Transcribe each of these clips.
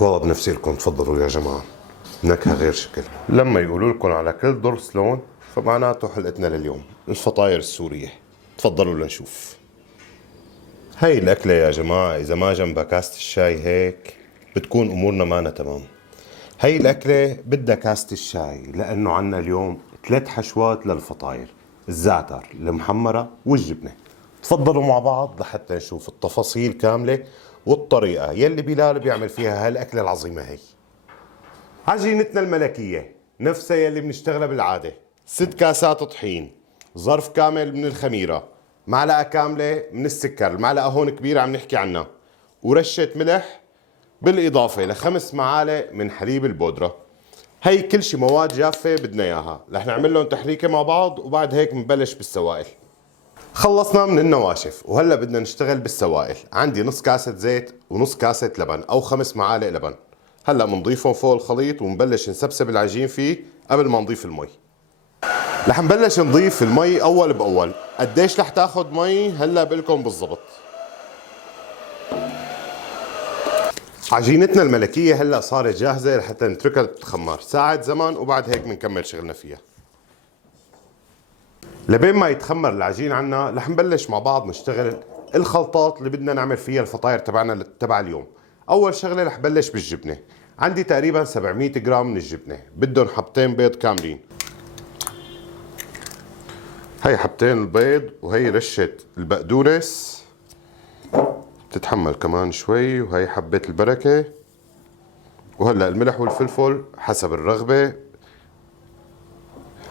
والله بنفسي لكم تفضلوا يا جماعة. نكهة غير شكل. لما يقولوا لكم على كل ضرس لون فمعناته حلقتنا لليوم الفطاير السورية. تفضلوا لنشوف. هاي الأكلة يا جماعة إذا ما جنبها كاسة الشاي هيك بتكون أمورنا مانا تمام. هاي الأكلة بدها كاسة الشاي لأنه عنا اليوم 3 حشوات للفطاير: الزعتر، المحمرة والجبنة. تفضلوا مع بعض لحتى نشوف التفاصيل كاملة والطريقة يلي بلال بيعمل فيها هالأكلة العظيمة هي. عجينتنا الملكية نفسها يلي بنشتغلها بالعادة: 6 كاسات طحين، ظرف كامل من الخميرة، معلقة كاملة من السكر، المعلقة هون كبيرة عم نحكي عنها، ورشة ملح، بالإضافة ل5 معالق من حليب البودرة. هي كل شي مواد جافة بدنا إياها، رح نعمل لهم تحريكة مع بعض وبعد هيك بنبلش بالسوائل. خلصنا من النواشف وهلا بدنا نشتغل بالسوائل. عندي نص كاسة زيت ونص كاسة لبن أو 5 معالق لبن. هلا بنضيفهم فوق الخليط ونبلش نسبسب العجين فيه قبل ما نضيف المي. رح نبلش نضيف المي أول بأول. قديش رح تاخد مي هلا بقلكم بالضبط. عجينتنا الملكية هلا صارت جاهزة لحتى نتركها تتخمر ساعة زمن وبعد هيك بنكمل شغلنا فيها. لبين ما يتخمر العجين عنا رح نبلش مع بعض نشتغل الخلطات اللي بدنا نعمل فيها الفطاير تبعنا تبع اليوم. اول شغله رح بلش بالجبنه. عندي تقريبا 700 جرام من الجبنه، بدهم حبتين بيض كاملين. هي حبتين البيض وهي رشه البقدونس تتحمل كمان شوي، وهي حبه البركه، وهلا الملح والفلفل حسب الرغبه،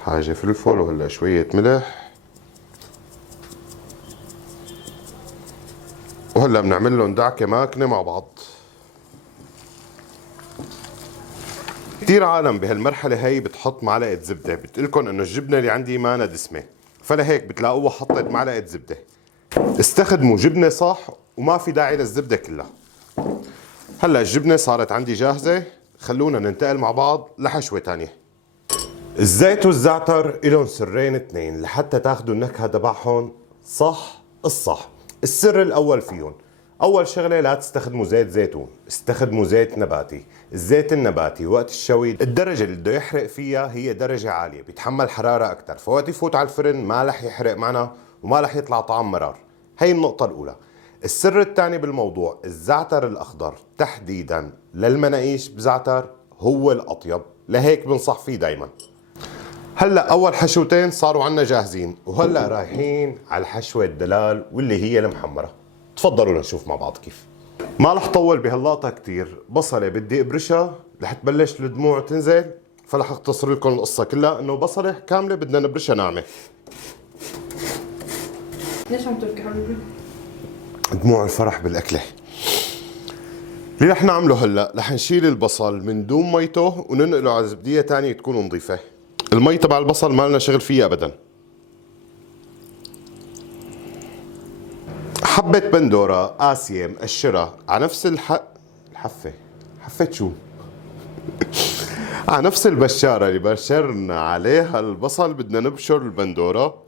حاجه فلفل وهلا شويه ملح، وهلا بنعمل لهم دعكه ماكنه مع بعض. كثير عالم بهالمرحله هي بتحط معلقه زبده، بتقلكن انه الجبنه اللي عندي ما دسمه، فلهيك بتلاقوها حطت معلقه زبده. استخدموا جبنه صح وما في داعي للزبده كلها. هلا الجبنه صارت عندي جاهزه، خلونا ننتقل مع بعض لحشوه ثانيه. الزيت والزعتر إلهم سرين 2 لحتى تاخذوا النكهه تبعهم صح الصح. السر الاول فيهم: اول شغله لا تستخدموا زيت زيتون، استخدموا زيت نباتي. الزيت النباتي وقت الشوي الدرجه اللي بده يحرق فيها هي درجه عاليه، بيتحمل حراره اكثر، فوقت يفوت على الفرن ما رح يحرق معنا وما رح يطلع طعم مرار. هي النقطه الاولى. السر الثاني بالموضوع: الزعتر الاخضر تحديدا للمناقيش بزعتر هو الاطيب، لهيك بنصح فيه دائما. هلا اول حشوتين صاروا عنا جاهزين، وهلا رايحين على الحشوه الدلال واللي هي المحمره. تفضلوا نشوف مع بعض كيف. ما رح طول بهاللقطه كثير. بصله بدي ابرشها رح تبلش الدموع تنزل، فرح اختصر لكم القصه كلها انه بصله كامله بدنا نبرشها ناعمه. ليش عم تبكي حبيبي؟ دموع الفرح بالاكله. اللي رح نعمله هلا رح نشيل البصل من دون ميته وننقله على زبديه ثانيه تكون نظيفه. المي تبع البصل ما لنا شغل فيها ابدا. حبة بندورة قاسية مقشرة على نفس الحفة. حفة شو؟ على نفس البشارة اللي بشرنا عليها البصل بدنا نبشر البندورة.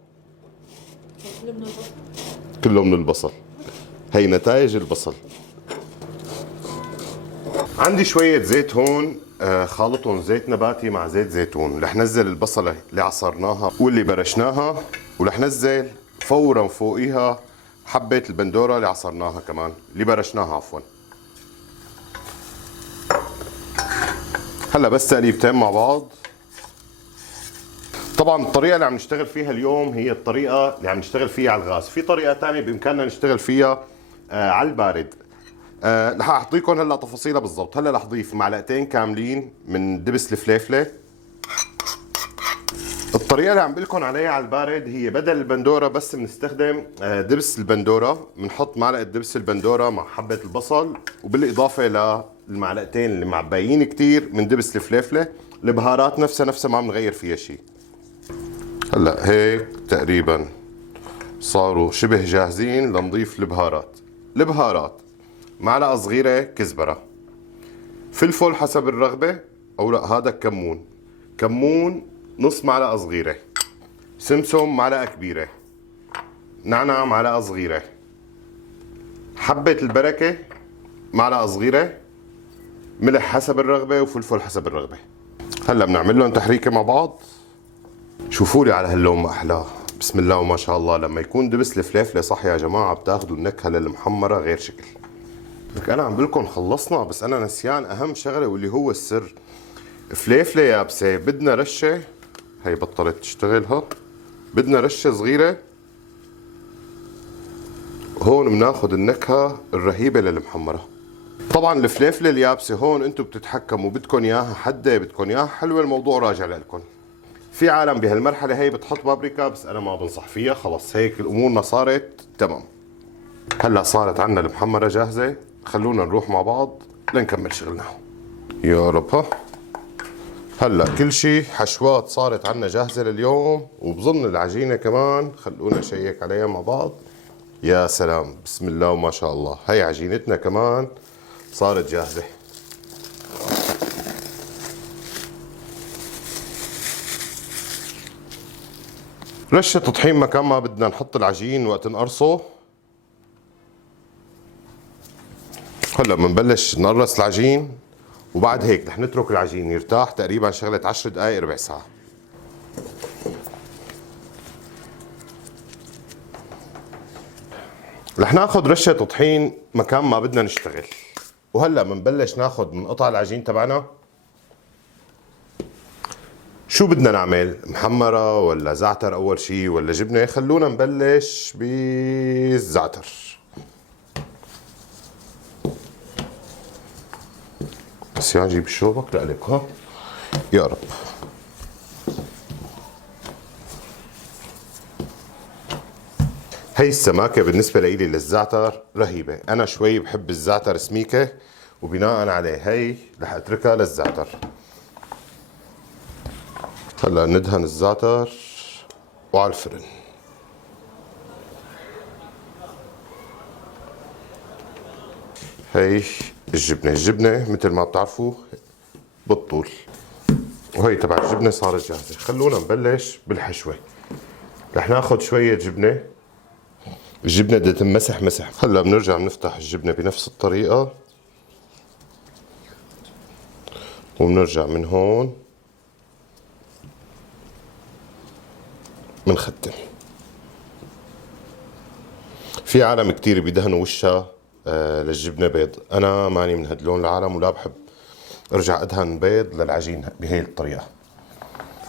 كله من البصل. كله من البصل. هي نتائج البصل. عندي شوية زيت هون، خالطهم زيت نباتي مع زيت زيتون. رح نزل البصلة اللي عصرناها واللي برشناها، ورح نزل فورا فوقيها حبة البندورة اللي عصرناها كمان، اللي برشناها عفوا. هلا بس تقليبتين مع بعض. طبعا الطريقة اللي عم نشتغل فيها اليوم هي الطريقة اللي عم نشتغل فيها على الغاز. في طريقة ثانية بإمكاننا نشتغل فيها على البارد. رح اعطيكم هلا تفاصيلها بالضبط. هلا رح اضيف معلقتين كاملين من دبس الفليفله. الطريقه اللي عم بقلكم عليها على البارد هي بدل البندوره بس بنستخدم دبس البندوره، بنحط معلقه دبس البندوره مع حبه البصل، وبالاضافه للمعلقتين اللي معبايين كثير من دبس الفليفله. البهارات نفسها ما بنغير فيها شيء. هلا هيك تقريبا صاروا شبه جاهزين لنضيف البهارات: معلقة صغيرة كزبرة، فلفل حسب الرغبة، أو لا هذا كمون نص معلقة صغيرة، سمسم معلقة كبيرة، نعناع معلقة صغيرة، حبة البركة معلقة صغيرة، ملح حسب الرغبة وفلفل حسب الرغبة. هلا بنعمل لهم تحريكة مع بعض. شوفوا لي على هاللون ما أحلاه، بسم الله وما شاء الله. لما يكون دبس الفليفلة صح يا جماعة بتاخدوا النكهة للمحمرة غير شكل. لك أنا عم بقولكم خلصنا، بس أنا نسيان أهم شغلة واللي هو السر. فليفلة يابسة بدنا رشة، هي بطلت تشتغلها، بدنا رشة صغيرة. هون بناخد النكهة الرهيبة للمحمرة. طبعا الفليفلة اليابسة هون انتم بتتحكموا، بدكم اياها حدة بدكم اياها حلوة، الموضوع راجع لكم. في عالم بهالمرحلة هي بتحط بابريكا، بس انا ما بنصح فيها. خلص هيك الامورنا صارت تمام. هلا صارت عنا المحمرة جاهزة، خلونا نروح مع بعض لنكمل شغلنا. يا رب. ها هلا كل شيء حشوات صارت عنا جاهزة لليوم، وبظن العجينة كمان خلونا نشيك عليها مع بعض. يا سلام، بسم الله وما شاء الله. هي عجينتنا كمان صارت جاهزة. رشة تطحين مكان ما بدنا نحط العجين وقت نقرصه. هلا بنبلش نقرص العجين، وبعد هيك رح نترك العجين يرتاح تقريبا شغلة 10 دقائق ربع ساعة. رح ناخذ رشة تطحين مكان ما بدنا نشتغل. وهلا بنبلش ناخذ من قطع العجين تبعنا. شو بدنا نعمل؟ محمرة ولا زعتر اول شيء ولا جبنة؟ خلونا نبلش بالزعتر. بس يعني جيب الشوبك لقلك. ها يا رب. هي السماكة بالنسبة لي للزعتر رهيبة. أنا شوي بحب الزعتر سميكة، وبناء عليه هي رح أتركها للزعتر. هلا ندهن الزعتر وعلى الفرن. هي الجبنة مثل ما بتعرفوا بالطول، وهي تبع الجبنة صارت جاهزة. خلونا نبلش بالحشوة. رح ناخذ شوية جبنة، الجبنة بدها تنمسح مسح. هلا بنرجع بنفتح الجبنة بنفس الطريقة، وبنرجع من هون بنختم. في عالم كتير بيدهنوا وشها للجبنة بيض. أنا ماني من هاد اللون العالم، ولا بحب ارجع ادهن بيض للعجين بهي الطريقة.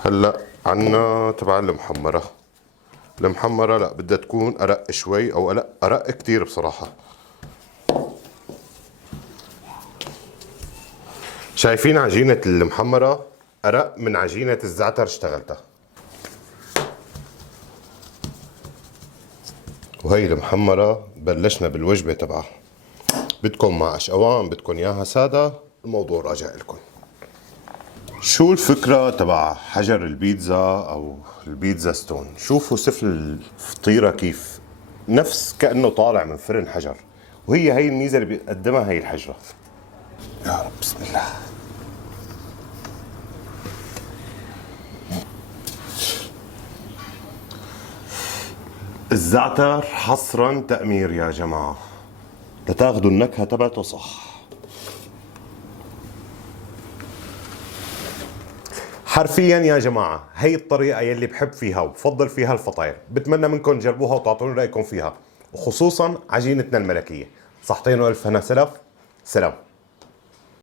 هلا عنا تبع المحمرة. المحمرة لا بدها تكون أرق شوي، أو أرق كتير بصراحة. شايفين عجينة المحمرة أرق من عجينة الزعتر اشتغلتها. وهي المحمرة بلشنا بالوجبة تبعها. بدكم مع قوام، بدكم إياها سادة، الموضوع راجع لكم. شو الفكرة تبع حجر البيتزا أو البيتزا ستون؟ شوفوا سفل الفطيرة كيف نفس كأنه طالع من فرن حجر، وهي هي الميزة اللي بيقدمها هي الحجرة. يا رب بسم الله. الزعتر حصرا تأمير يا جماعة، لتاخدوا النكهة تبعته صح. حرفيا يا جماعة هي الطريقة يلي بحب فيها وبفضل فيها الفطاير. بتمنى منكم تجربوها وتعطوني رأيكم فيها، وخصوصا عجينتنا الملكية. صحتين وألف هنا سلف. سلام.